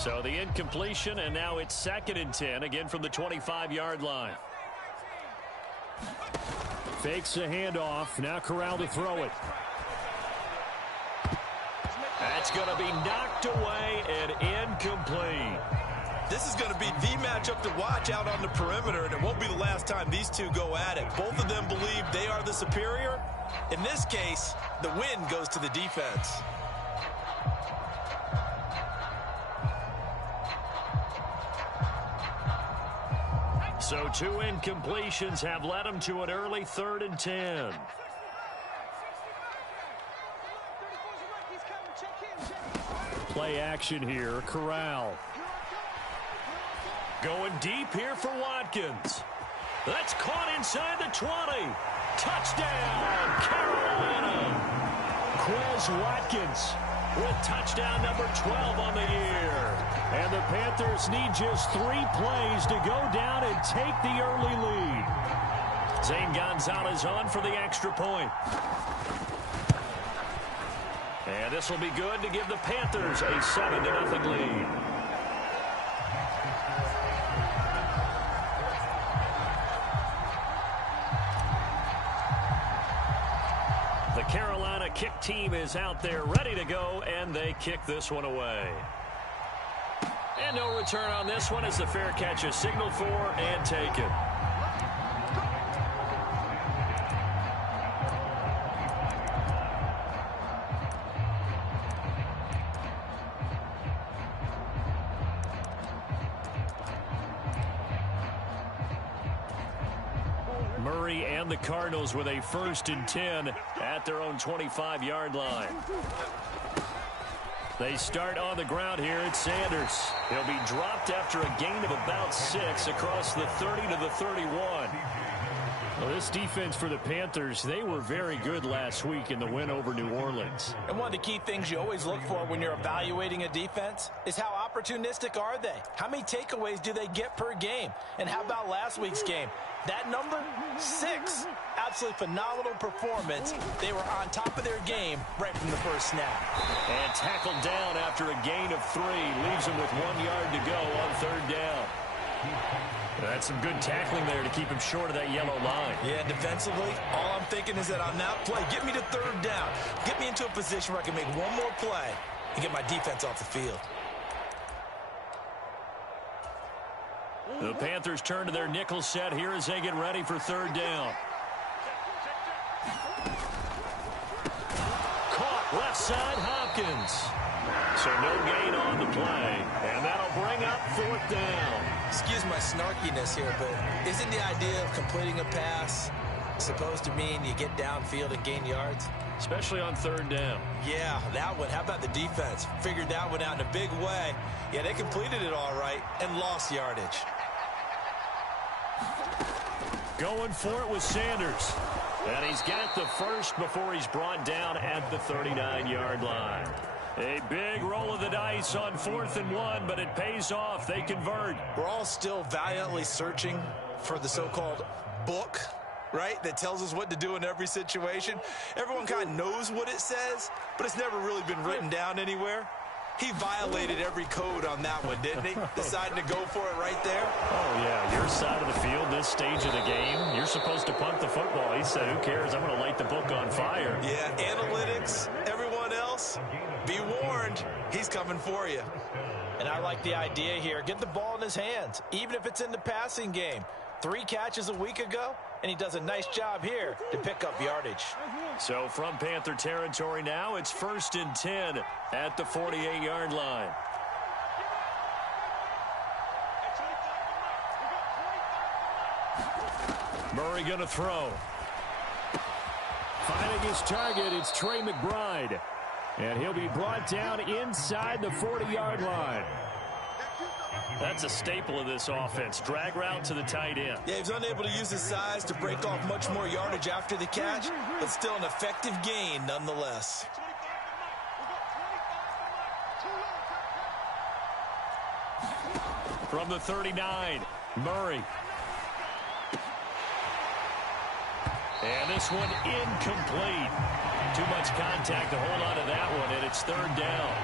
So the incompletion, and now it's 2nd and 10, again from the 25-yard line. Fakes a handoff. Now Corral to throw it. That's going to be knocked away and incomplete. This is going to be the matchup to watch out on the perimeter, and it won't be the last time these two go at it. Both of them believe they are the superior. In this case, the win goes to the defense. So 2 incompletions have led them to an early 3rd and 10. Play action here. Corral. Going deep here for Watkins. That's caught inside the 20. Touchdown, Carolina. Quez Watkins with touchdown number 12 on the year. And the Panthers need just 3 plays to go down and take the early lead. Zane Gonzalez on for the extra point. And this will be good to give the Panthers a 7-0 lead. The Carolina kick team is out there ready to go, and they kick this one away. And no return on this one as the fair catch is signaled for and taken. Murray and the Cardinals with a 1st and 10 at their own 25-yard line. They start on the ground here at Sanders. He'll be dropped after a gain of about 6 across the 30 to the 31. Well, this defense for the Panthers, they were very good last week in the win over New Orleans. And one of the key things you always look for when you're evaluating a defense is how opportunistic are they? How many takeaways do they get per game? And how about last week's game? That number, 6. Absolutely phenomenal performance. They were on top of their game right from the first snap. And tackled down after a gain of 3. Leaves him with 1 yard to go on 3rd down. That's some good tackling there to keep him short of that yellow line. Yeah, defensively, all I'm thinking is that on that play, get me to 3rd down. Get me into a position where I can make one more play and get my defense off the field. The Panthers turn to their nickel set here as they get ready for 3rd down. Caught left side, Hopkins. So no gain on the play, and that'll bring up 4th down. Excuse my snarkiness here, but isn't the idea of completing a pass supposed to mean you get downfield and gain yards? Especially on 3rd down. Yeah, that one. How about the defense? Figured that one out in a big way. Yeah, they completed it all right and lost yardage. Going for it with Sanders. And he's got the first before he's brought down at the 39-yard line. A big roll of the dice on 4th and 1, but it pays off. They convert. We're all still valiantly searching for the so-called book, right, that tells us what to do in every situation. Everyone kind of knows what it says, but it's never really been written down anywhere. He violated every code on that one, didn't he? Deciding to go for it right there. Oh, yeah, your side of the field, this stage of the game, you're supposed to punt the football. He said, who cares? I'm going to light the book on fire. Yeah, analytics, everyone else, be warned, he's coming for you. And I like the idea here. Get the ball in his hands, even if it's in the passing game. 3 catches a week ago, and he does a nice job here to pick up yardage. So from Panther territory now, it's 1st and 10 at the 48-yard line. Murray going to throw. Finding his target, it's Trey McBride. And he'll be brought down inside the 40-yard line. That's a staple of this offense. Drag route to the tight end. Yeah, he was unable to use his size to break off much more yardage after the catch, but still an effective gain nonetheless. From the 39, Murray. And this one incomplete. Too much contact to hold on to that one, and it's 3rd down.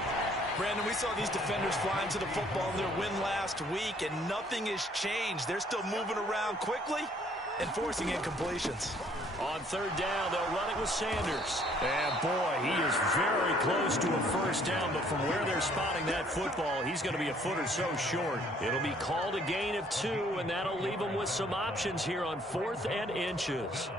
Brandon, we saw these defenders flying to the football in their win last week, and nothing has changed. They're still moving around quickly and forcing incompletions. On third down, they'll run it with Sanders. And, boy, he is very close to a first down, but from where they're spotting that football, he's going to be a foot or so short. It'll be called a gain of 2, and that'll leave them with some options here on 4th and inches.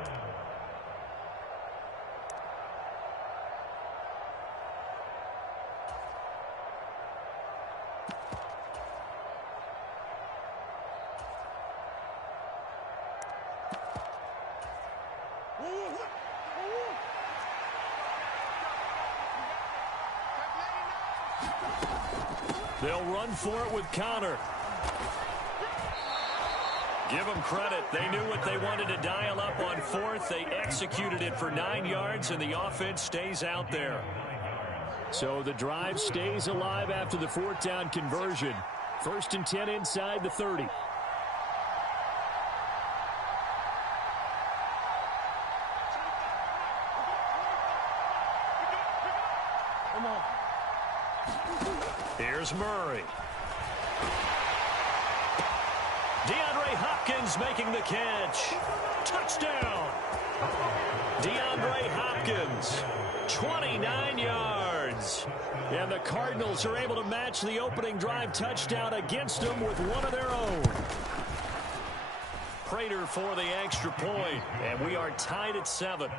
They'll run for it with Connor. Give them credit. They knew what they wanted to dial up on 4th. They executed it for 9 yards, and the offense stays out there. So the drive stays alive after the 4th down conversion. 1st and 10 inside the 30. Here's Murray. DeAndre Hopkins making the catch. Touchdown. DeAndre Hopkins, 29 yards. And the Cardinals are able to match the opening drive touchdown against them with one of their own. Prater for the extra point, and we are tied at 7.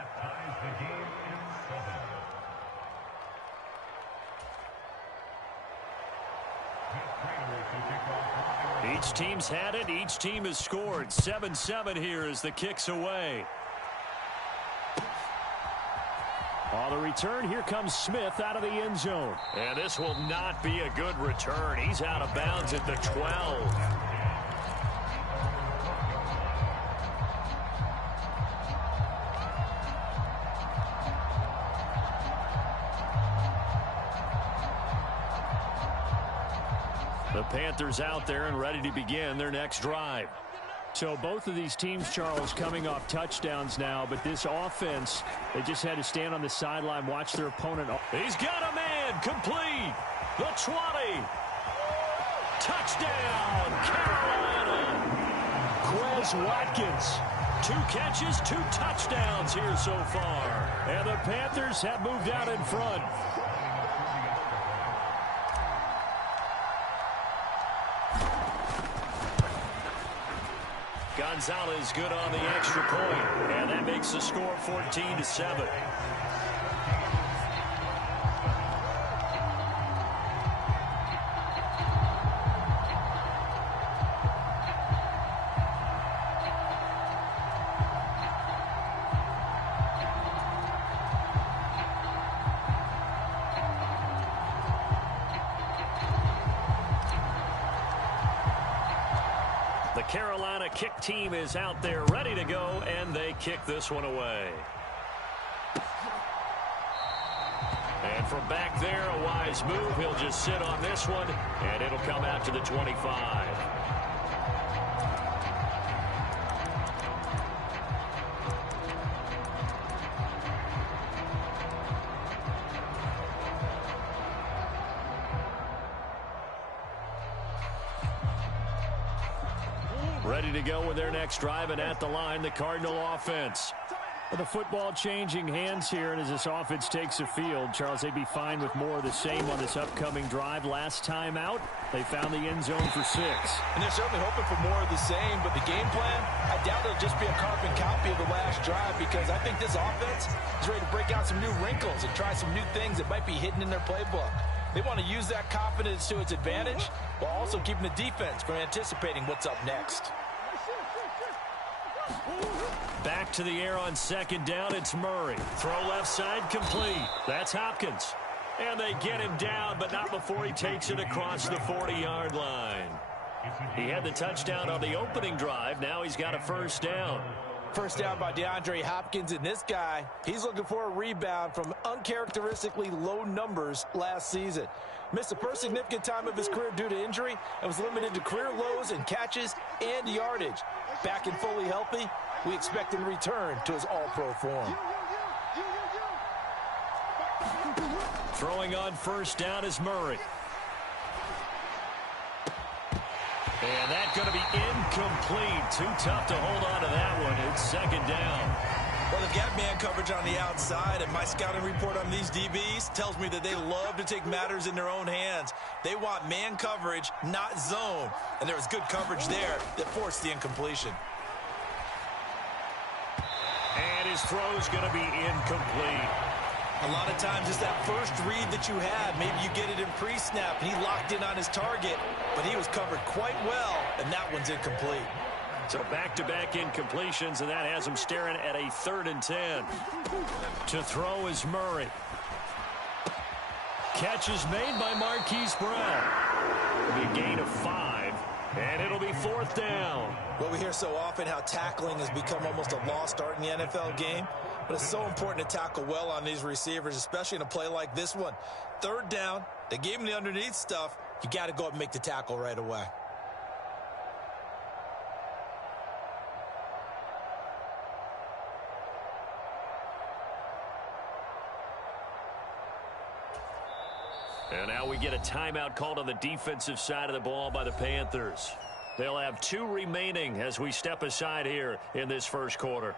Each team's had it. Each team has scored. 7-7 here as the kick's away. On the return, here comes Smith out of the end zone. And this will not be a good return. He's out of bounds at the 12. The Panthers out there and ready to begin their next drive. So both of these teams, Charles, coming off touchdowns now, but this offense, they just had to stand on the sideline, watch their opponent. He's got a man, complete. The 20. Touchdown, Carolina. Quez Watkins. 2 catches, 2 touchdowns here so far. And the Panthers have moved out in front. Gonzalez good on the extra point, and that makes the score 14-7. The Carolina kick team is out there ready to go, and they kick this one away. And from back there, a wise move. He'll just sit on this one, and it'll come out to the 25. Ready to go with their next drive, and at the line, the Cardinal offense. The football changing hands here, and as this offense takes the field, Charles, they'd be fine with more of the same on this upcoming drive. Last time out, they found the end zone for 6. And they're certainly hoping for more of the same, but the game plan, I doubt it'll just be a carbon copy of the last drive, because I think this offense is ready to break out some new wrinkles and try some new things that might be hidden in their playbook. They want to use that confidence to its advantage while also keeping the defense from anticipating what's up next. Back to the air on 2nd down, it's Murray. Throw left side, complete. That's Hopkins. And they get him down, but not before he takes it across the 40-yard line. He had the touchdown on the opening drive. Now he's got a first down. First down by DeAndre Hopkins, and this guy, he's looking for a rebound from uncharacteristically low numbers last season. Missed the first significant time of his career due to injury and was limited to career lows in catches and yardage. Back and fully healthy, we expect him to return to his all-pro form. Throwing on first down is Murray. And that's going to be incomplete. Too tough to hold on to that one. It's second down. Well, they've got man coverage on the outside, and my scouting report on these DBs tells me that they love to take matters in their own hands. They want man coverage, not zone. And there was good coverage there that forced the incompletion. And his throw's going to be incomplete. A lot of times it's that first read that you have. Maybe you get it in pre-snap, and he locked in on his target, but he was covered quite well, and that one's incomplete. So back-to-back incompletions, and that has him staring at a 3rd and 10. To throw is Murray. Catch is made by Marquise Brown. It'll be a gain of 5, and it'll be 4th down. Well, we hear so often how tackling has become almost a lost art in the NFL game, but it's so important to tackle well on these receivers, especially in a play like this one. 3rd down, they gave him the underneath stuff. You got to go up and make the tackle right away. And now we get a timeout called on the defensive side of the ball by the Panthers. They'll have 2 remaining as we step aside here in this first quarter.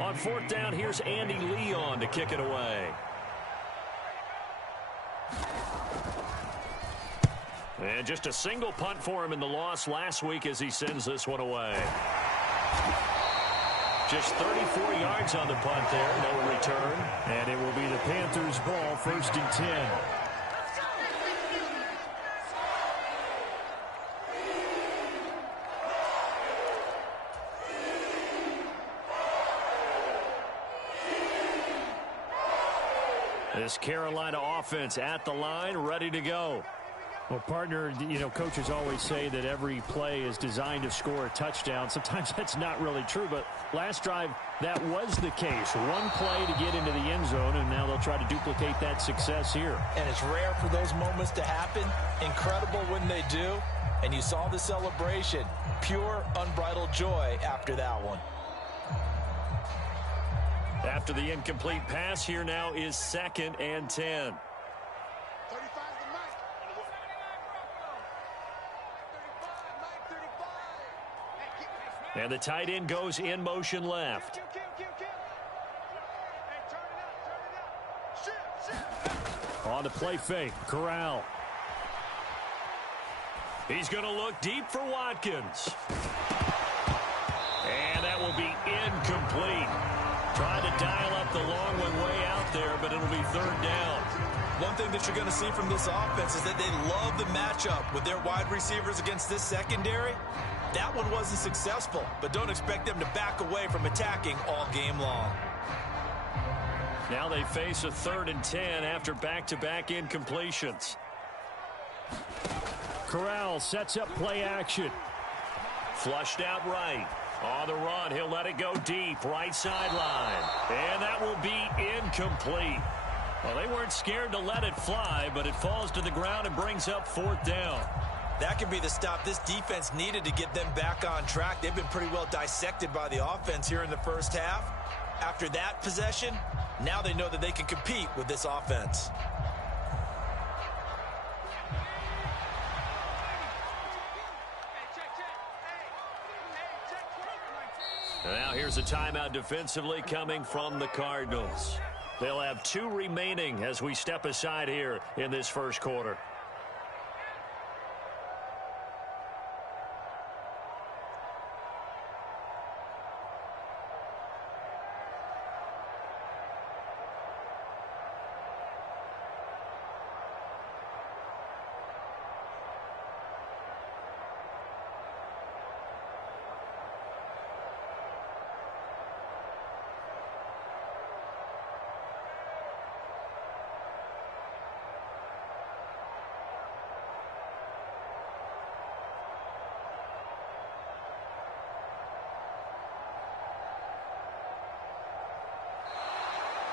On 4th down, here's Andy Leon to kick it away. And just a single punt for him in the loss last week as he sends this one away. Just 34 yards on the punt there, no return. And it will be the Panthers' ball, 1st and 10. This Carolina offense at the line, ready to go. Well, partner, you know, coaches always say that every play is designed to score a touchdown. Sometimes that's not really true, but last drive, that was the case. One play to get into the end zone, and now they'll try to duplicate that success here. And it's rare for those moments to happen. Incredible when they do. And you saw the celebration. Pure, unbridled joy after that one. After the incomplete pass, here now is 2nd and 10. And the tight end goes in motion left. On the play fake, Corral. He's going to look deep for Watkins. And that will be incomplete. Trying to dial up the long one way out there, but it'll be 3rd down. One thing that you're going to see from this offense is that they love the matchup with their wide receivers against this secondary. That one wasn't successful, but don't expect them to back away from attacking all game long. Now they face a 3rd and 10 after back-to-back incompletions. Corral sets up play action. Flushed out right. On the run, he'll let it go deep, right sideline. And that will be incomplete. Well, they weren't scared to let it fly, but it falls to the ground and brings up 4th down. That could be the stop this defense needed to get them back on track. They've been pretty well dissected by the offense here in the first half. After that possession, now they know that they can compete with this offense. Now here's a timeout defensively coming from the Cardinals. They'll have 2 remaining as we step aside here in this first quarter.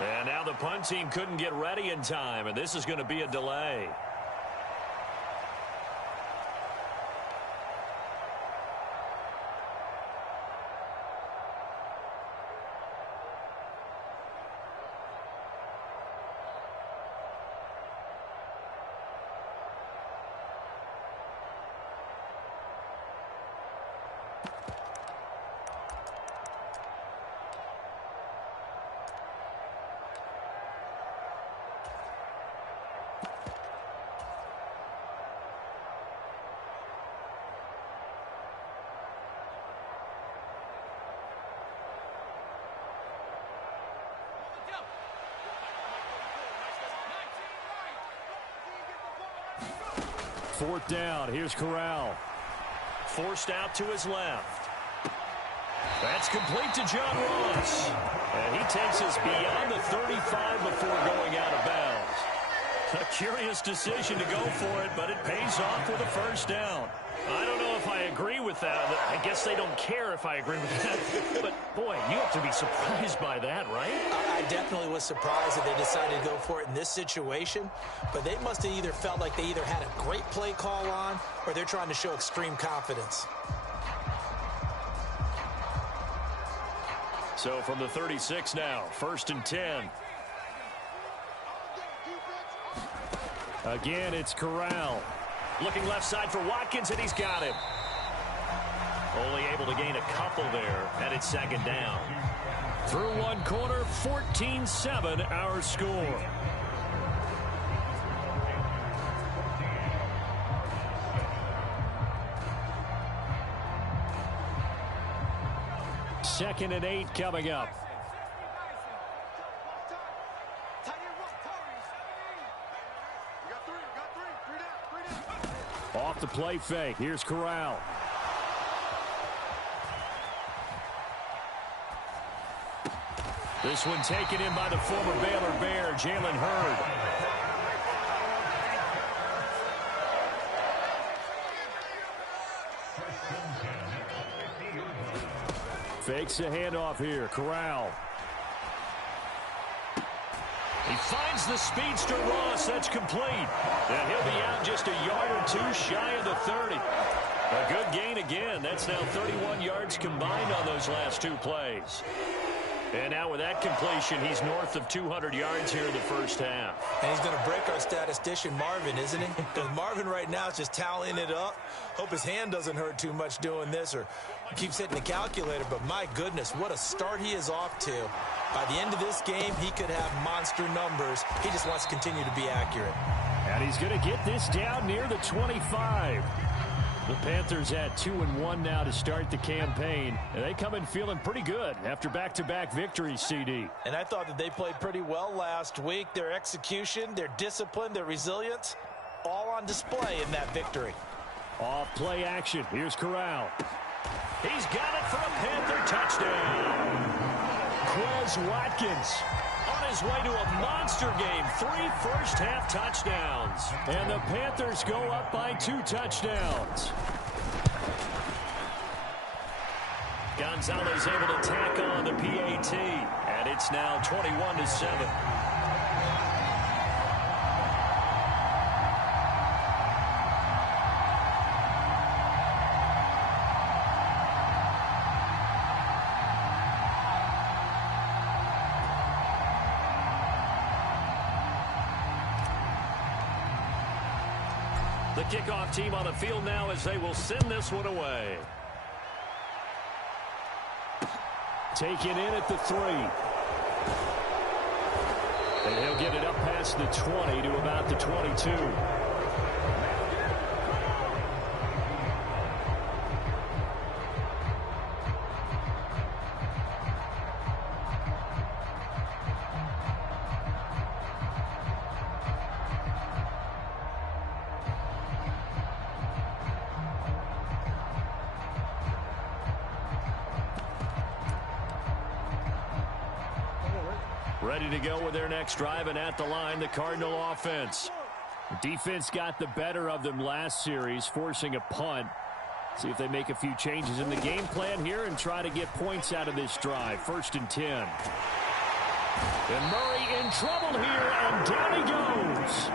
And now the punt team couldn't get ready in time, and this is going to be a delay. Fourth down. Here's Corral. Forced out to his left. That's complete to John Ross. And he takes us beyond the 35 before going out of bounds. A curious decision to go for it, but it pays off with a first down. I don't know if I agree with that. I guess they don't care if I agree with that. But, boy, you have to be surprised by that, right? I definitely was surprised that they decided to go for it in this situation. But they must have either felt like they either had a great play call on or they're trying to show extreme confidence. So from the 36 now, 1st and 10. Again, it's Corral. Looking left side for Watkins, and he's got him. Only able to gain a couple there, and it's 2nd down. Through one quarter, 14-7 our score. Second and 8 coming up. Off the play fake. Here's Corral. This one taken in by the former Baylor Bear, Jalen Hurd. Fakes a handoff here. Corral. He finds the speedster Ross. That's complete. And he'll be out just a yard or two shy of the 30. A good gain again. That's now 31 yards combined on those last two plays. And now with that completion, he's north of 200 yards here in the first half. And he's going to break our statistician Marvin, isn't he? Because Marvin right now is just tallying it up. Hope his hand doesn't hurt too much doing this or keeps hitting the calculator. But my goodness, what a start he is off to. By the end of this game, he could have monster numbers. He just wants to continue to be accurate. And he's going to get this down near the 25. The Panthers at 2-1 now to start the campaign. And they come in feeling pretty good after back-to-back victories, CD. And I thought that they played pretty well last week. Their execution, their discipline, their resilience, all on display in that victory. Off play action. Here's Corral. He's got it for a Panther touchdown. Quez Watkins on his way to a monster game. 3 first-half touchdowns. And the Panthers go up by 2 touchdowns. Gonzalez able to tack on the PAT. And it's now 21-7. The kickoff team on the field now as they will send this one away. Taken in at the 3. And he'll get it up past the 20 to about the 22. Ready to go with their next drive, and at the line, the Cardinal offense. Defense got the better of them last series, forcing a punt. See if they make a few changes in the game plan here and try to get points out of this drive. 1st and 10. And Murray in trouble here, and down he goes.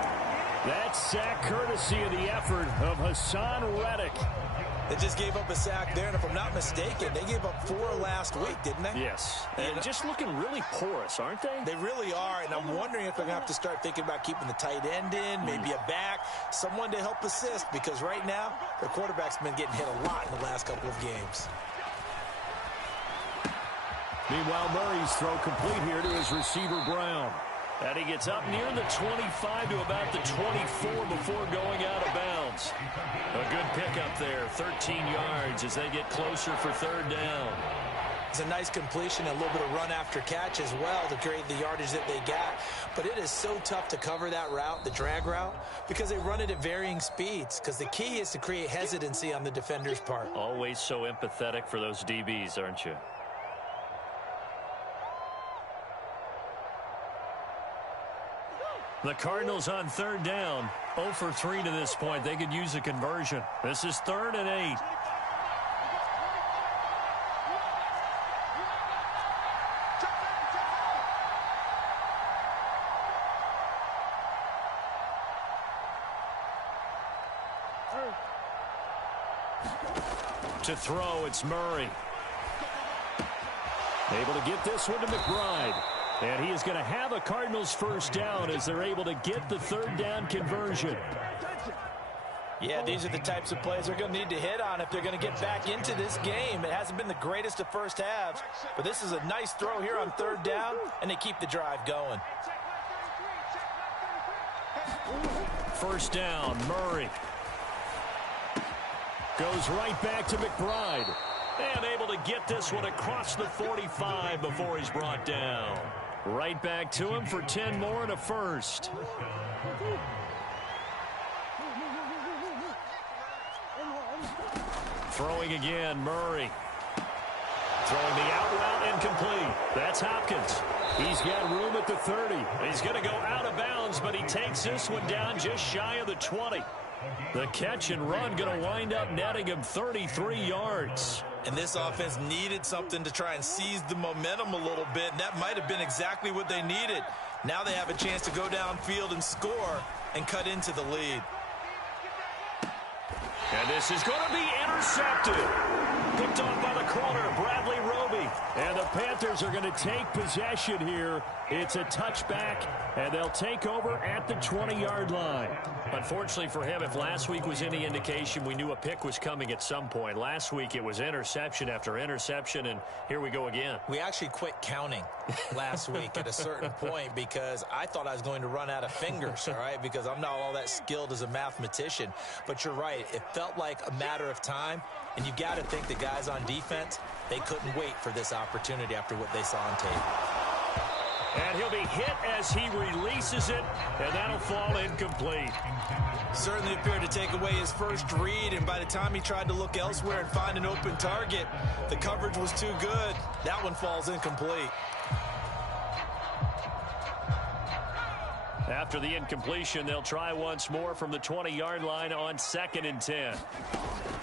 That sack courtesy of the effort of Hassan Reddick. They just gave up a sack there, and if I'm not mistaken, they gave up 4 last week, didn't they? Yes. And just looking really porous, aren't they? They really are, and I'm wondering if they're going to have to start thinking about keeping the tight end in, maybe a back, someone to help assist, because right now, their quarterback's been getting hit a lot in the last couple of games. Meanwhile, Murray's throw complete here to his receiver, Brown. And he gets up near the 25 to about the 24 before going out of bounds. A good pickup there, 13 yards as they get closer for third down. It's a nice completion, a little bit of run after catch as well to create the yardage that they got. But it is so tough to cover that route, the drag route, because they run it at varying speeds. Because the key is to create hesitancy on the defender's part. Always so empathetic for those DBs, aren't you? The Cardinals on third down, 0 for 3 to this point. They could use a conversion. This is 3rd and 8. To throw, it's Murray. Able to get this one to McBride. And he is going to have a Cardinals first down as they're able to get the third down conversion. Yeah, these are the types of plays they're going to need to hit on if they're going to get back into this game. It hasn't been the greatest of first halves, but this is a nice throw here on third down, and they keep the drive going. First down, Murray. Goes right back to McBride. And able to get this one across the 45 before he's brought down. Right back to him for 10 more and a first. Throwing again, Murray. Throwing the out route incomplete. That's Hopkins. He's got room at the 30. He's going to go out of bounds, but he takes this one down just shy of the 20. The catch and run going to wind up netting him 33 yards. And this offense needed something to try and seize the momentum a little bit, and that might have been exactly what they needed. Now they have a chance to go downfield and score and cut into the lead. And this is going to be intercepted. Picked off by the corner, Bradley Roby. And the Panthers are going to take possession here. It's a touchback, and they'll take over at the 20-yard line. Unfortunately for him, if last week was any indication, we knew a pick was coming at some point. Last week it was interception after interception, and here we go again. We actually quit counting last week at a certain point because I thought I was going to run out of fingers, all right, because I'm not all that skilled as a mathematician. But you're right. It felt like a matter of time, and you got to think the guys on defense, they couldn't wait for this opportunity after what they saw on tape. And he'll be hit as he releases it, and that'll fall incomplete. Certainly appeared to take away his first read, and by the time he tried to look elsewhere and find an open target, the coverage was too good. That one falls incomplete. After the incompletion, they'll try once more from the 20-yard line on 2nd and 10.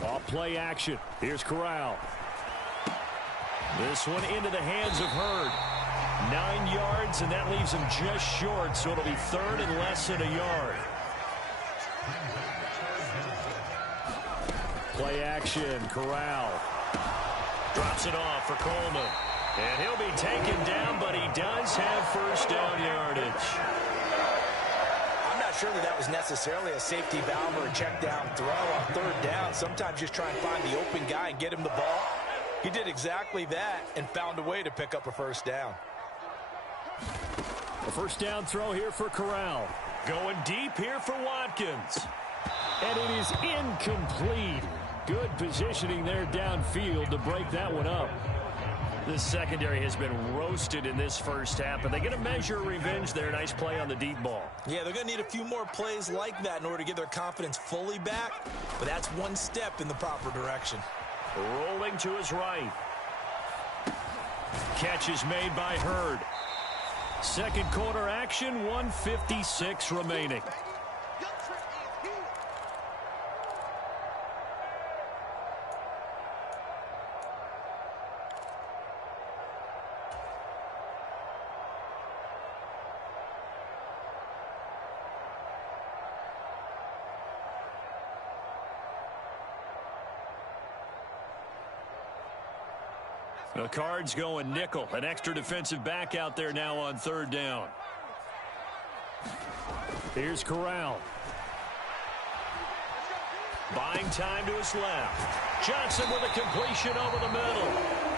Off play action. Here's Corral. This one into the hands of Hurd. 9 yards, and that leaves him just short, so it'll be 3rd and less than a yard. Play action, Corral. Drops it off for Coleman. And he'll be taken down, but he does have first down yardage. I'm not sure that was necessarily a safety valve or a check down throw on third down. Sometimes just try and find the open guy and get him the ball. He did exactly that and found a way to pick up a first down. A first down throw here for Corral. Going deep here for Watkins. And it is incomplete. Good positioning there downfield to break that one up. This secondary has been roasted in this first half, but they get a measure of revenge there. Nice play on the deep ball. Yeah, they're going to need a few more plays like that in order to get their confidence fully back, but that's one step in the proper direction. Rolling to his right. Catch is made by Hurd. Second quarter action, 1:56 remaining. The Cards going nickel. An extra defensive back out there now on third down. Here's Corral. Buying time to his left. Johnson with a completion over the middle.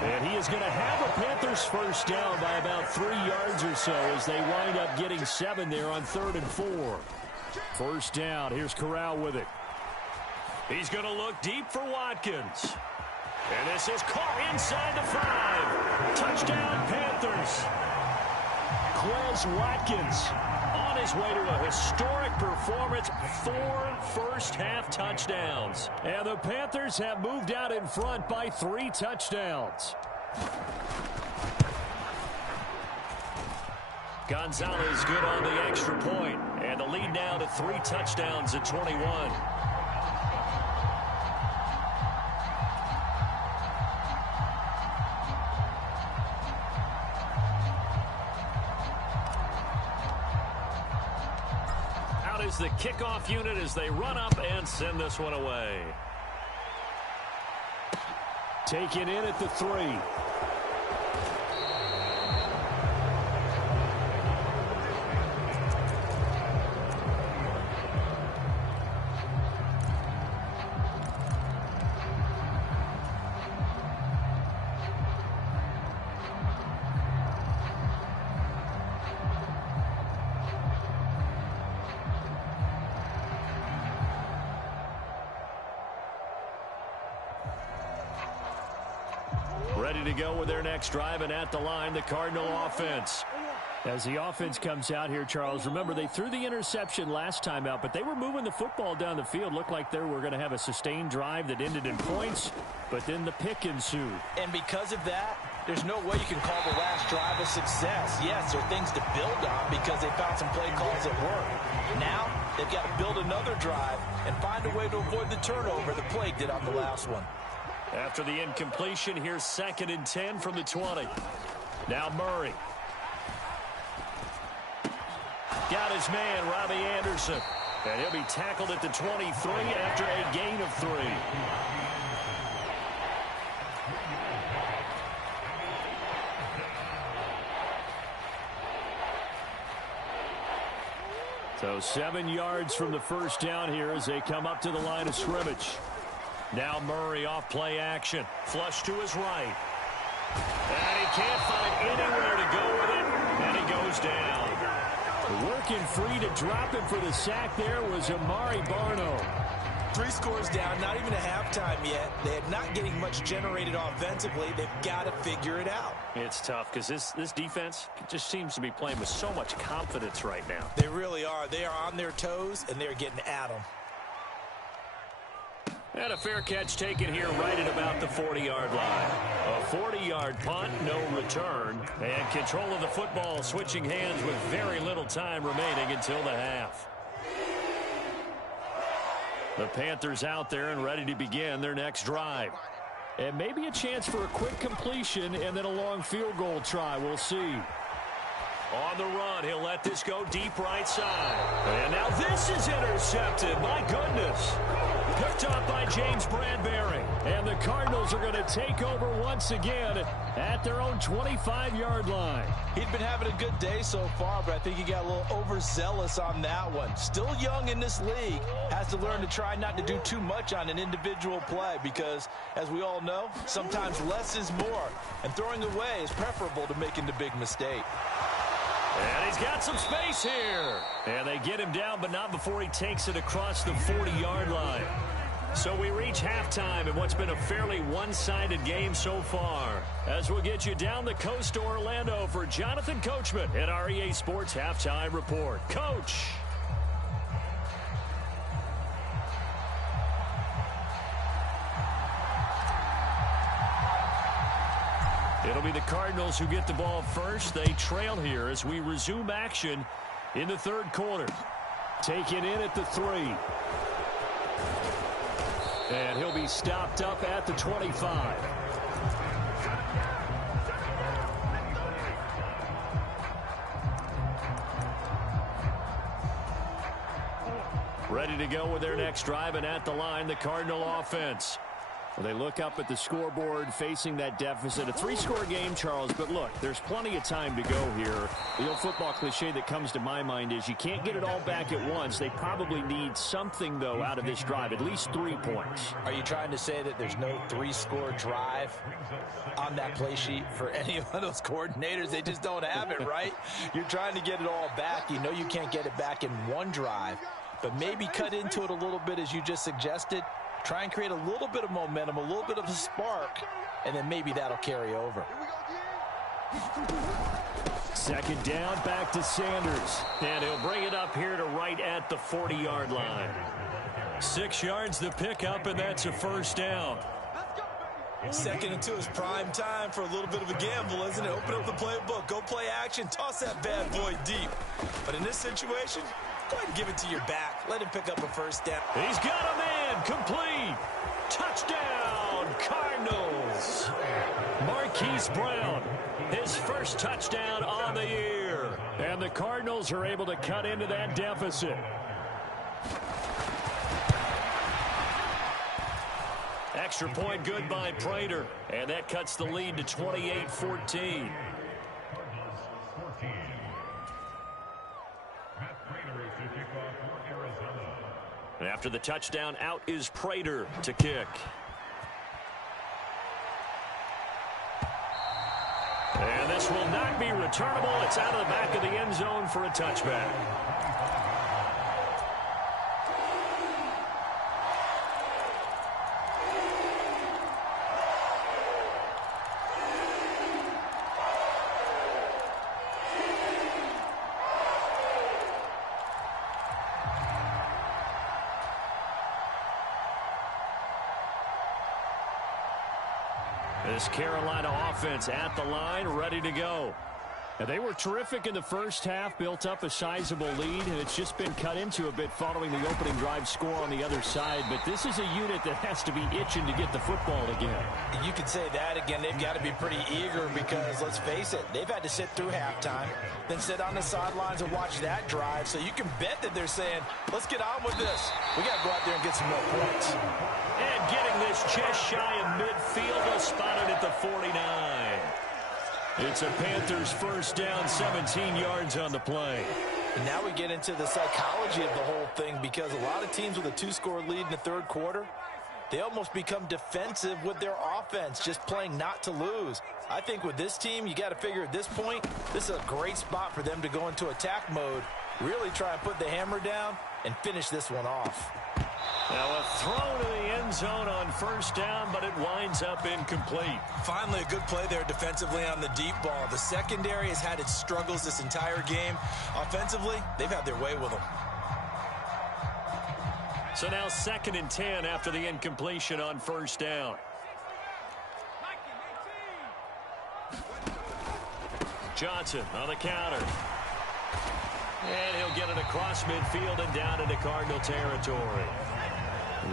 And he is going to have the Panthers first down by about 3 yards or so as they wind up getting 7 there on 3rd and 4. First down. Here's Corral with it. He's going to look deep for Watkins. And this is caught inside the 5. Touchdown, Panthers. Quez Watkins on his way to a historic performance. 4 first-half touchdowns. And the Panthers have moved out in front by 3 touchdowns. Gonzalez good on the extra point. And the lead now to 3 touchdowns at 21. Is the kickoff unit as they run up and send this one away. Taken in at the 3. Ready to go with their next drive, and at the line, the Cardinal offense. As the offense comes out here, Charles, remember they threw the interception last time out, but they were moving the football down the field. Looked like they were going to have a sustained drive that ended in points, but then the pick ensued. And because of that, there's no way you can call the last drive a success. Yes, there are things to build on because they found some play calls that work. Now, they've got to build another drive and find a way to avoid the turnover that plagued it on the last one. After the incompletion, here's 2nd and 10 from the 20. Now Murray. Got his man, Robbie Anderson. And he'll be tackled at the 23 after a gain of 3. So 7 yards from the first down here as they come up to the line of scrimmage. Now Murray off play action. Flush to his right. And he can't find anywhere to go with it. And he goes down. Working free to drop him for the sack there was Amari Barno. 3 scores down, not even a halftime yet. They're not getting much generated offensively. They've got to figure it out. It's tough because this defense just seems to be playing with so much confidence right now. They really are. They are on their toes, and they're getting at them. And a fair catch taken here right at about the 40-yard line. A 40-yard punt, no return. And control of the football switching hands with very little time remaining until the half. The Panthers out there and ready to begin their next drive. And maybe a chance for a quick completion and then a long field goal try. We'll see. On the run, he'll let this go deep right side. And now this is intercepted. My goodness. Picked up by James Bradbury. And the Cardinals are going to take over once again at their own 25-yard line. He'd been having a good day so far, but I think he got a little overzealous on that one. Still young in this league. Has to learn to try not to do too much on an individual play because, as we all know, sometimes less is more. And throwing away is preferable to making the big mistake. And he's got some space here. And they get him down, but not before he takes it across the 40-yard line. So we reach halftime in what's been a fairly one-sided game so far. As we'll get you down the coast to Orlando for Jonathan Coachman at our EA Sports Halftime Report. Coach. It'll be the Cardinals who get the ball first. They trail here as we resume action in the third quarter. Taken in at the 3. And he'll be stopped up at the 25. Ready to go with their next drive, and at the line, the Cardinal offense. They look up at the scoreboard facing that deficit. A 3-score game, Charles, but look, there's plenty of time to go here. The old football cliche that comes to my mind is you can't get it all back at once. They probably need something, though, out of this drive, at least 3 points. Are you trying to say that there's no 3-score drive on that play sheet for any of those coordinators? They just don't have it, right? You're trying to get it all back. You know you can't get it back in one drive, but maybe cut into it a little bit as you just suggested. Try and create a little bit of momentum, a little bit of a spark, and then maybe that'll carry over. Second down, back to Sanders. And he'll bring it up here to right at the 40-yard line. 6 yards the pickup, and that's a first down. 2nd and 2 is prime time for a little bit of a gamble, isn't it? Open up the playbook, go play action, toss that bad boy deep. But in this situation, go ahead and give it to your back. Let him pick up a first down. He's got a man, complete. Touchdown, Cardinals. Marquise Brown, his first touchdown on the year. And the Cardinals are able to cut into that deficit. Extra point good by Prater, and that cuts the lead to 28-14. After the touchdown, out is Prater to kick. And this will not be returnable. It's out of the back of the end zone for a touchback. This Carolina offense at the line, ready to go. And they were terrific in the first half, built up a sizable lead, and it's just been cut into a bit following the opening drive score on the other side. But this is a unit that has to be itching to get the football again. You could say that again. They've got to be pretty eager because, let's face it, they've had to sit through halftime, then sit on the sidelines and watch that drive. So you can bet that they're saying, let's get on with this. We got to go out there and get some more points. And getting this just shy of midfield, they'll spot it at the 49. It's a Panthers first down, 17 yards on the play. And now we get into the psychology of the whole thing, because a lot of teams with a 2-score lead in the third quarter, they almost become defensive with their offense, just playing not to lose. I think with this team, you got to figure at this point, this is a great spot for them to go into attack mode, really try and put the hammer down and finish this one off. Now a throw to the end zone on first down, but it winds up incomplete. Finally, a good play there defensively on the deep ball. The secondary has had its struggles this entire game. Offensively, they've had their way with them. So now 2nd and 10 after the incompletion on first down. Johnson on the counter. And he'll get it across midfield and down into Cardinal territory.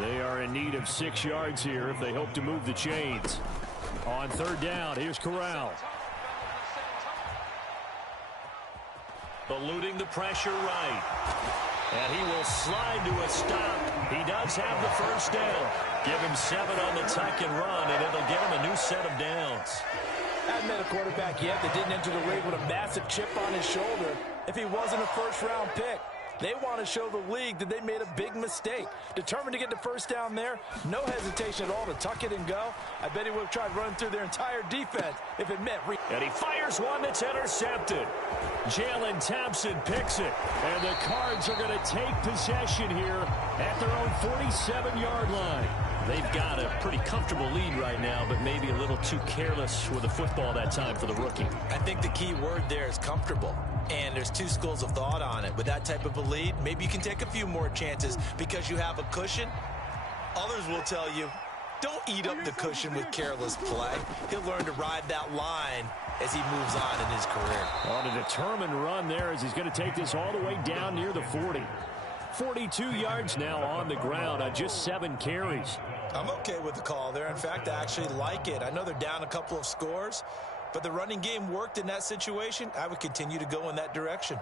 They are in need of 6 yards here if they hope to move the chains. On third down, here's Corral. Eluding the pressure right. And he will slide to a stop. He does have the first down. Give him 7 on the tuck and run, and it'll get him a new set of downs. Haven't met a quarterback yet that didn't enter the league with a massive chip on his shoulder if he wasn't a first-round pick. They want to show the league that they made a big mistake. Determined to get the first down there, no hesitation at all to tuck it and go. I bet he would have tried running through their entire defense if it meant... And he fires one that's intercepted. Jalen Thompson picks it. And the Cards are going to take possession here at their own 47-yard line. They've got a pretty comfortable lead right now, but maybe a little too careless with the football that time for the rookie. I think the key word there is comfortable. And there's 2 schools of thought on it. With that type of a lead, maybe you can take a few more chances because you have a cushion. Others will tell you, don't eat up the cushion with careless play. He'll learn to ride that line as he moves on in his career. On a determined run there as he's going to take this all the way down near the 40. 42 yards now on the ground on just 7 carries. I'm okay with the call there. In fact, I actually like it. I know they're down a couple of scores, but the running game worked in that situation. I would continue to go in that direction.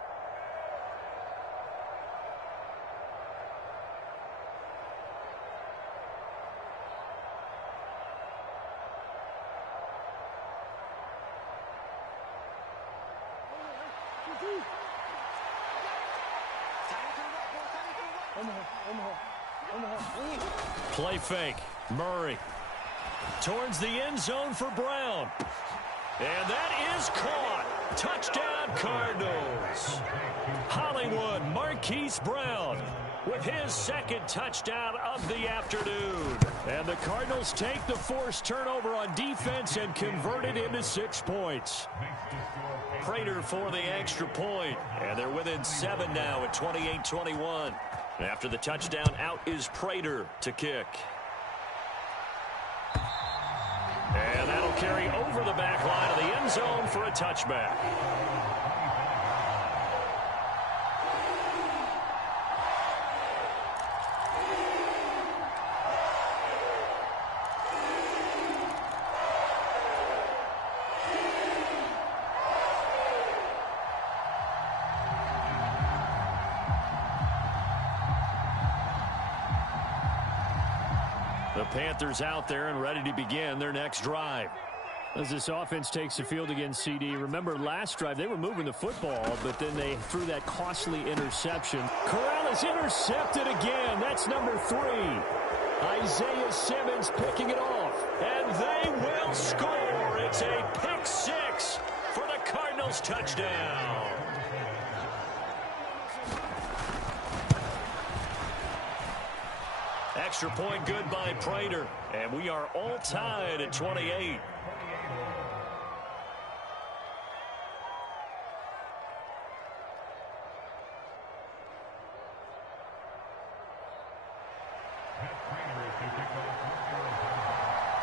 Play fake. Murray. Towards the end zone for Brown. And that is caught. Touchdown, Cardinals. Hollywood Marquise Brown with his second touchdown of the afternoon. And the Cardinals take the forced turnover on defense and convert it into 6 points. Prater for the extra point. And they're within 7 now at 28-21. After the touchdown, out is Prater to kick. And that'll carry over the back line of the end zone for a touchback. The Panthers out there and ready to begin their next drive. As this offense takes the field against CD, remember last drive they were moving the football, but then they threw that costly interception. Corral is intercepted again. That's number 3. Isaiah Simmons picking it off. And they will score. It's a pick 6 for the Cardinals touchdown. Extra point good by Prater. And we are all tied at 28.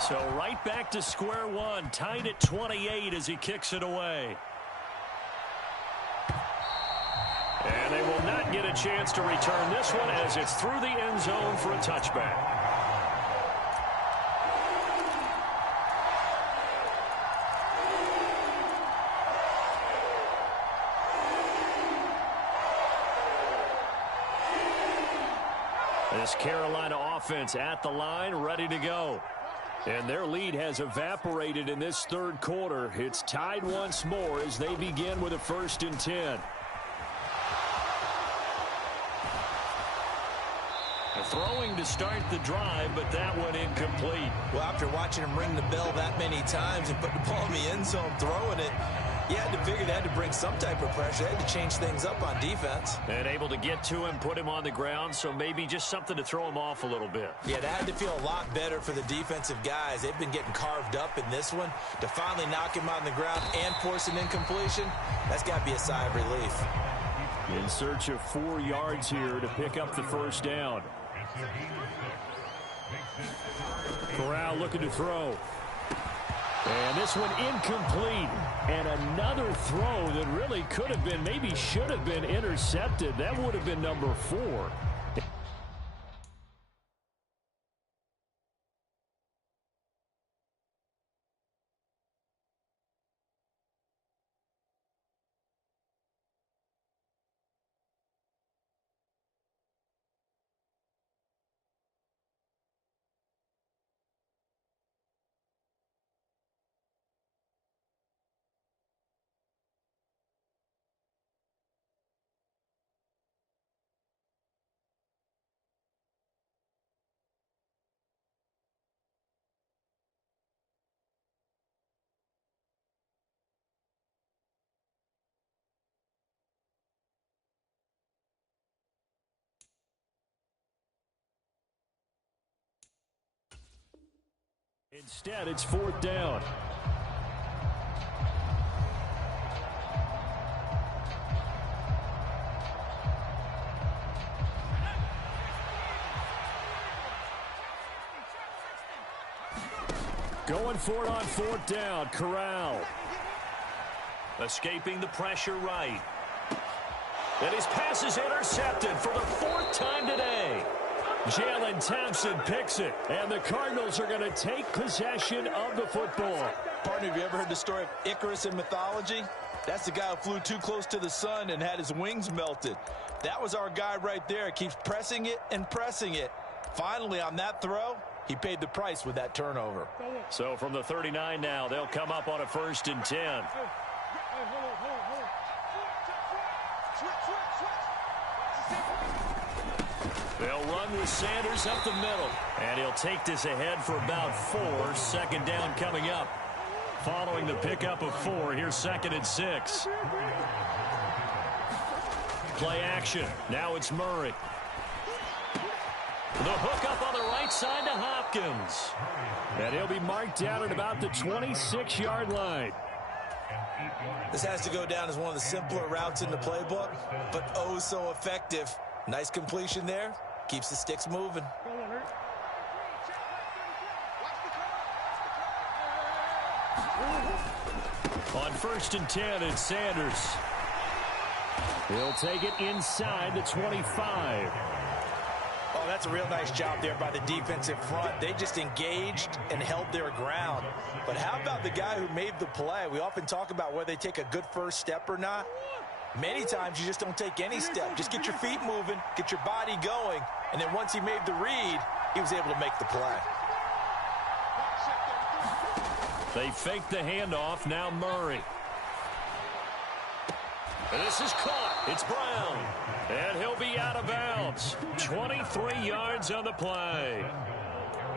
So right back to square one, tied at 28 as he kicks it away. And they will not get a chance to return this one as it's through the end zone for a touchback. This Carolina offense at the line, ready to go. And their lead has evaporated in this third quarter. It's tied once more as they begin with a 1st and 10. Throwing to start the drive, but that one incomplete. Well, after watching him ring the bell that many times and put the ball in the end zone throwing it, you had to figure they had to bring some type of pressure. They had to change things up on defense. And able to get to him, put him on the ground, so maybe just something to throw him off a little bit. Yeah, that had to feel a lot better for the defensive guys. They've been getting carved up in this one. To finally knock him on the ground and force an incompletion, that's got to be a sigh of relief. In search of 4 yards here to pick up the first down. Corral looking to throw. And this one incomplete. And another throw that really could have been, maybe should have been intercepted. That would have been number 4. Instead, it's 4th down. Going for it on 4th down. Corral. Escaping the pressure right. And his pass is intercepted for the 4th time today. Jalen Thompson picks it, and the Cardinals are going to take possession of the football. Partner, have you ever heard the story of Icarus in mythology? That's the guy who flew too close to the sun and had his wings melted. That was our guy right there. Keeps pressing it and pressing it. Finally, on that throw, he paid the price with that turnover. So from the 39 now, they'll come up on a 1st and 10. They'll run with Sanders up the middle. And he'll take this ahead for about 4. Second down coming up. Following the pickup of 4, here's 2nd and 6. Play action. Now it's Murray. The hook up on the right side to Hopkins. And he'll be marked down at about the 26-yard line. This has to go down as one of the simpler routes in the playbook, but oh so effective. Nice completion there. Keeps the sticks moving. On 1st and 10, it's Sanders. He'll take it inside the 25. Oh, that's a real nice job there by the defensive front. They just engaged and held their ground. But how about the guy who made the play? We often talk about whether they take a good first step or not. Many times you just don't take any step. Just get your feet moving, get your body going, and then once he made the read, he was able to make the play. They fake the handoff. Now Murray. And this is caught. It's Brown. And he'll be out of bounds. 23 yards on the play.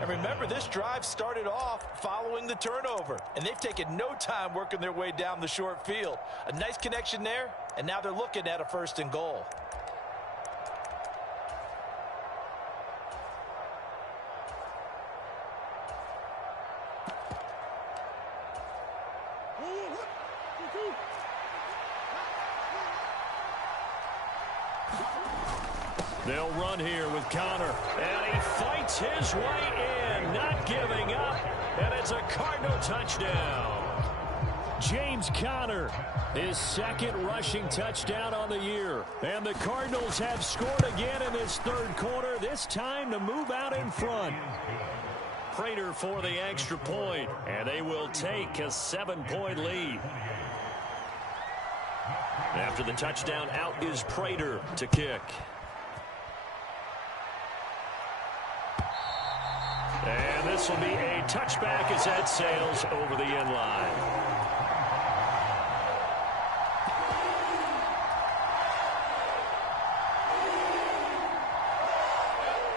And remember, this drive started off following the turnover. And they've taken no time working their way down the short field. A nice connection there. And now they're looking at a 1st and goal. They'll run here with Connor. And he fights his way in, not giving up. And it's a Cardinal touchdown. James Conner, his 2nd rushing touchdown on the year. And the Cardinals have scored again in this 3rd quarter, this time to move out in front. Prater for the extra point, and they will take a 7-point lead. After the touchdown, out is Prater to kick. And this will be a touchback as that sails over the end line.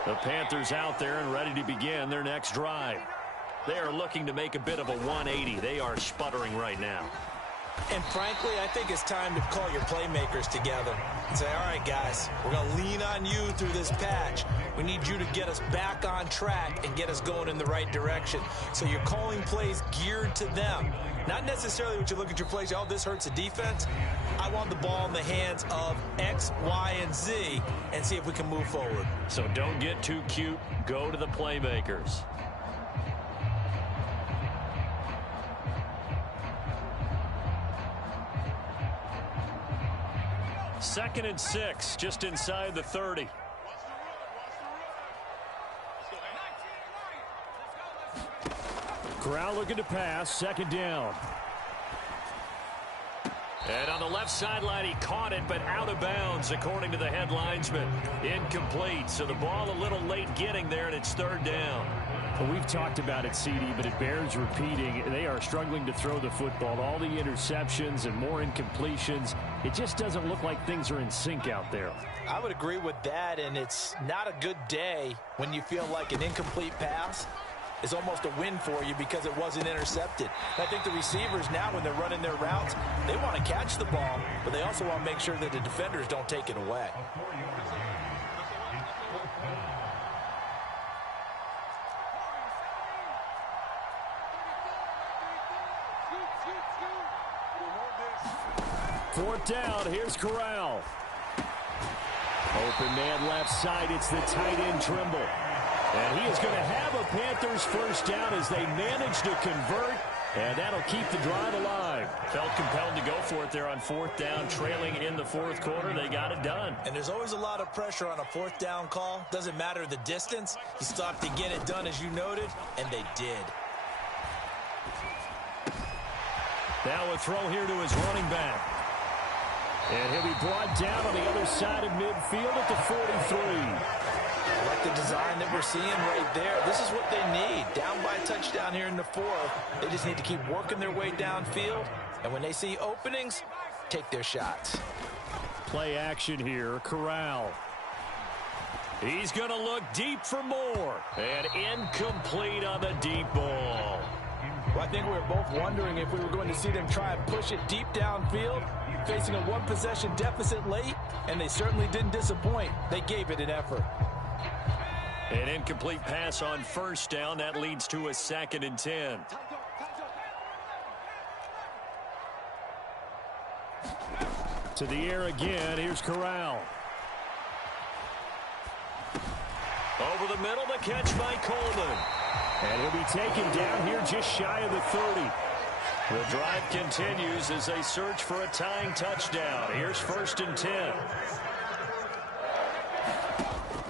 The Panthers out there and ready to begin their next drive. They are looking to make a bit of a 180. They are sputtering right now. And frankly, I think it's time to call your playmakers together and say, all right, guys, we're going to lean on you through this patch. We need you to get us back on track and get us going in the right direction. So you're calling plays geared to them. Not necessarily what you look at your plays, oh, this hurts the defense. I want the ball in the hands of X, Y, and Z and see if we can move forward. So don't get too cute. Go to the playmakers. 2nd and 6, just inside the 30. Corral looking to pass, 2nd down. And on the left sideline, he caught it, but out of bounds, according to the head linesman. Incomplete, so the ball a little late getting there, and it's 3rd down. Well, we've talked about it, CD, but it bears repeating. They are struggling to throw the football. All the interceptions and more incompletions. It just doesn't look like things are in sync out there. I would agree with that, and it's not a good day when you feel like an incomplete pass is almost a win for you because it wasn't intercepted. And I think the receivers now, when they're running their routes, they want to catch the ball, but they also want to make sure that the defenders don't take it away. Fourth down, here's Corral. Open man left side, it's the tight end Trimble. And he is going to have a Panthers first down as they manage to convert, and that'll keep the drive alive. Felt compelled to go for it there on 4th down, trailing in the 4th quarter. They got it done. And there's always a lot of pressure on a 4th down call. Doesn't matter the distance. You still have to get it done, as you noted, and they did. Now a throw here to his running back. And he'll be brought down on the other side of midfield at the 43. I like the design that we're seeing right there. This is what they need. Down by a touchdown here in the 4th. They just need to keep working their way downfield. And when they see openings, take their shots. Play action here. Corral. He's going to look deep for more. And incomplete on the deep ball. Well, I think we were both wondering if we were going to see them try and push it deep downfield, facing a one-possession deficit late, and they certainly didn't disappoint. They gave it an effort. An incomplete pass on first down. That leads to a 2nd and 10. To the air again. Here's Corral. Over the middle, the catch by Coleman. And he'll be taken down here just shy of the 30. The drive continues as they search for a tying touchdown. Here's 1st and 10.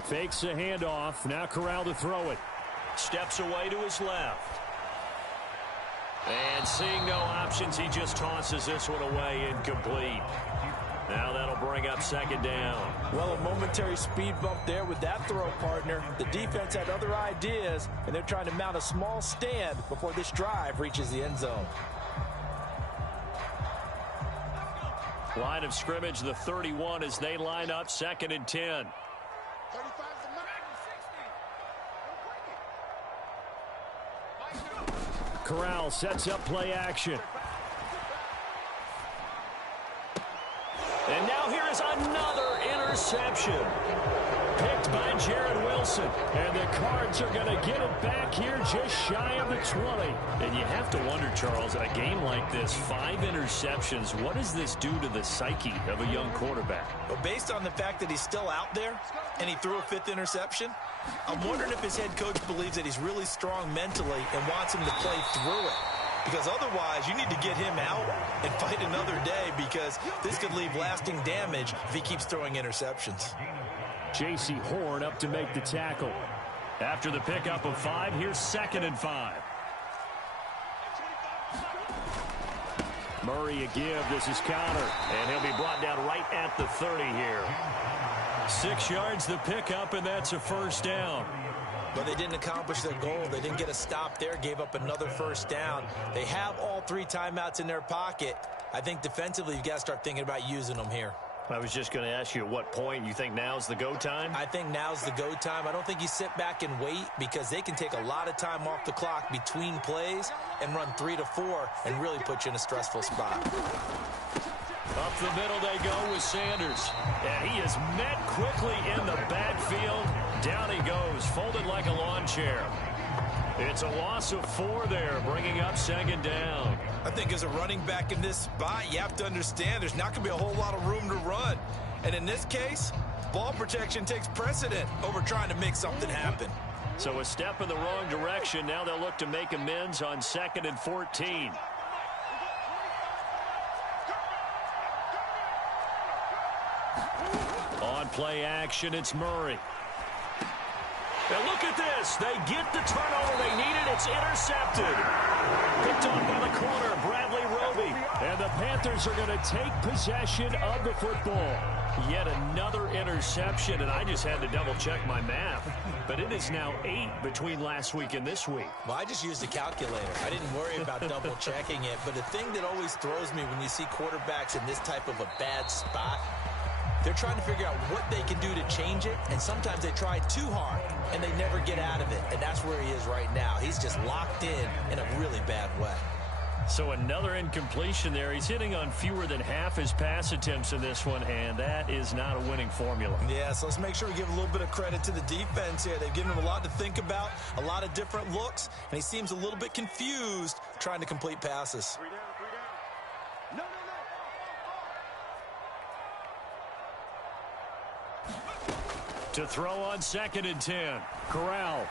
Fakes the handoff. Now Corral to throw it. Steps away to his left. And seeing no options, he just tosses this one away, incomplete. Now that'll bring up 2nd down. Well, a momentary speed bump there with that throw, partner. The defense had other ideas, and they're trying to mount a small stand before this drive reaches the end zone. Line of scrimmage, the 31, as they line up 2nd and 10. Corral sets up play action. And now here is another interception. Picked by Jared Wilson. And the Cards are going to get it back here just shy of the 20. And you have to wonder, Charles, in a game like this, 5 interceptions, what does this do to the psyche of a young quarterback? But based on the fact that he's still out there and he threw a 5th interception, I'm wondering if his head coach believes that he's really strong mentally and wants him to play through it. Because otherwise, you need to get him out and fight another day, because this could leave lasting damage if he keeps throwing interceptions. J.C. Horn up to make the tackle. After the pickup of 5, here's 2nd and 5. Murray a give. This is Connor. And he'll be brought down right at the 30 here. 6 yards the pickup, and that's a 1st down. But they didn't accomplish their goal. They didn't get a stop there, gave up another 1st down. They have all 3 timeouts in their pocket. I think defensively you've got to start thinking about using them here. I was just going to ask you at what point you think now's the go time? I think now's the go time. I don't think you sit back and wait, because they can take a lot of time off the clock between plays and run 3 to 4 and really put you in a stressful spot. Up the middle they go with Sanders. And he is met quickly in the backfield. Down he goes, folded like a lawn chair. It's a loss of 4 there, bringing up 2nd down. I think as a running back in this spot, you have to understand there's not going to be a whole lot of room to run. And in this case, ball protection takes precedent over trying to make something happen. So a step in the wrong direction. Now they'll look to make amends on 2nd and 14. On play action, it's Murray. And look at this. They get the turnover they needed. It's intercepted. Picked on by the corner, Bradley Roby. And the Panthers are going to take possession of the football. Yet another interception, and I just had to double-check my math. But it is now 8 between last week and this week. Well, I just used a calculator. I didn't worry about double-checking it. But the thing that always throws me when you see quarterbacks in this type of a bad spot, they're trying to figure out what they can do to change it, and sometimes they try too hard, and they never get out of it, and that's where he is right now. He's just locked in a really bad way. So another incompletion there. He's hitting on fewer than half his pass attempts in this one, and that is not a winning formula. Yeah, so let's make sure we give a little bit of credit to the defense here. They've given him a lot to think about, a lot of different looks, and he seems a little bit confused trying to complete passes. To throw on 2nd and 10. Corral.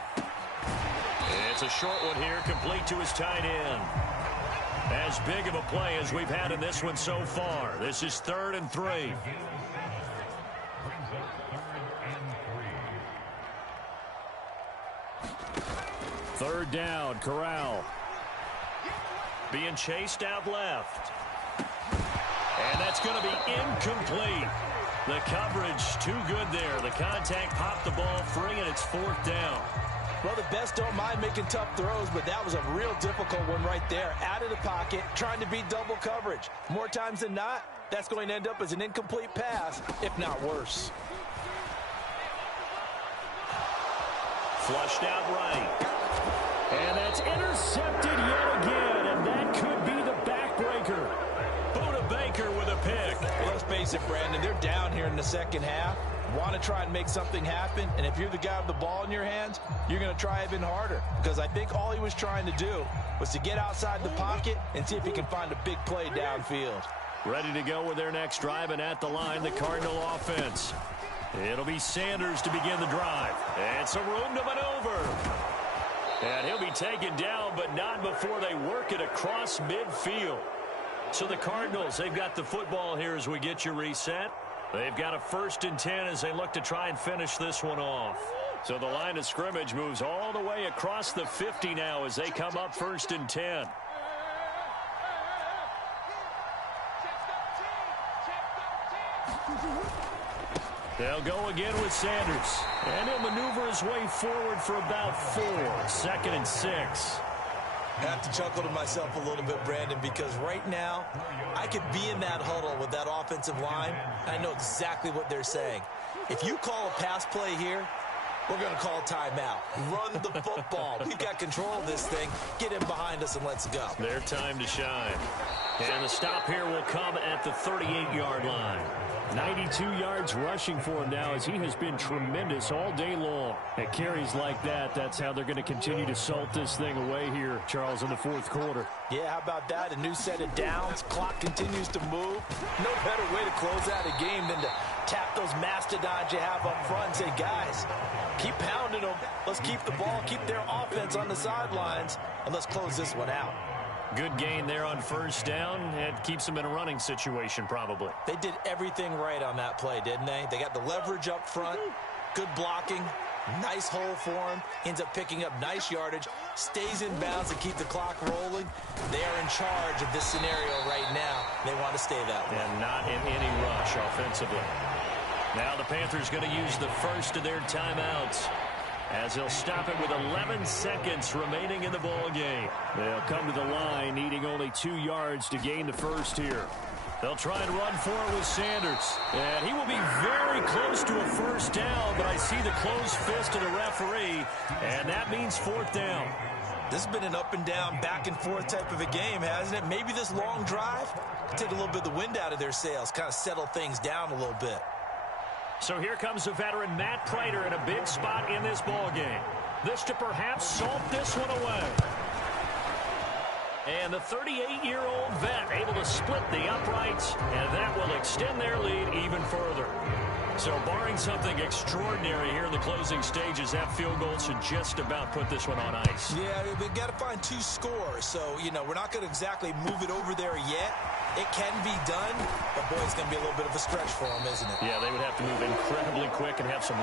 It's a short one here, complete to his tight end. As big of a play as we've had in this one so far. This is 3rd and 3. Third down, Corral. Being chased out left. And that's going to be incomplete. The coverage too good there. The contact popped the ball free, and it's 4th down. Well, the best don't mind making tough throws, but that was a real difficult one right there. Out of the pocket, trying to beat double coverage. More times than not, that's going to end up as an incomplete pass, if not worse. Flushed out right. And that's intercepted yet again, and that could be the backbreaker. Buda Baker with a pick. Well, let's face it, Brandon, they're down here in the second half. Want to try and make something happen, and if you're the guy with the ball in your hands, you're going to try even harder, because I think all he was trying to do was to get outside the pocket and see if he can find a big play downfield. Ready to go with their next drive, and at the line, the Cardinal offense. It'll be Sanders to begin the drive. And some room to maneuver. And he'll be taken down, but not before they work it across midfield. So the Cardinals, they've got the football here as we get you reset. They've got a 1st and 10 as they look to try and finish this one off. So the line of scrimmage moves all the way across the 50 now as they come up 1st and 10. They'll go again with Sanders. And he'll maneuver his way forward for about 4. 2nd and 6. I have to chuckle to myself a little bit, Brandon, because right now I could be in that huddle with that offensive line, and I know exactly what they're saying. If you call a pass play here, we're going to call timeout. Run the football. We've got control of this thing. Get in behind us and let's go. Their time to shine. And the stop here will come at the 38-yard line. 92 yards rushing for him now as he has been tremendous all day long. At carries like that, that's how they're going to continue to salt this thing away here, Charles, in the 4th quarter. Yeah, how about that? A new set of downs. Clock continues to move. No better way to close out a game than to tap those mastodons you have up front and say, guys, keep pounding them. Let's keep the ball, keep their offense on the sidelines, and let's close this one out. Good gain there on 1st down. It keeps them in a running situation probably. They did everything right on that play, didn't they? They got the leverage up front, good blocking, nice hole for him, ends up picking up nice yardage, stays in bounds to keep the clock rolling. They are in charge of this scenario right now. They want to stay that way. And not in any rush offensively. Now the Panthers going to use the first of their timeouts, as they'll stop it with 11 seconds remaining in the ball game. They'll come to the line, needing only 2 yards to gain the first here. They'll try and run for it with Sanders. And he will be very close to a 1st down, but I see the closed fist of the referee, and that means 4th down. This has been an up and down, back and forth type of a game, hasn't it? Maybe this long drive could take a little bit of the wind out of their sails, kind of settle things down a little bit. So here comes the veteran Matt Prater in a big spot in this ball game. This to perhaps salt this one away. And the 38-year-old vet able to split the uprights, and that will extend their lead even further. So barring something extraordinary here in the closing stages, that field goal should just about put this one on ice. Yeah, we've got to find 2 scores. So, you know, we're not going to exactly move it over there yet. It can be done, but boy, it's going to be a little bit of a stretch for them, isn't it? Yeah, they would have to move incredibly quick and have some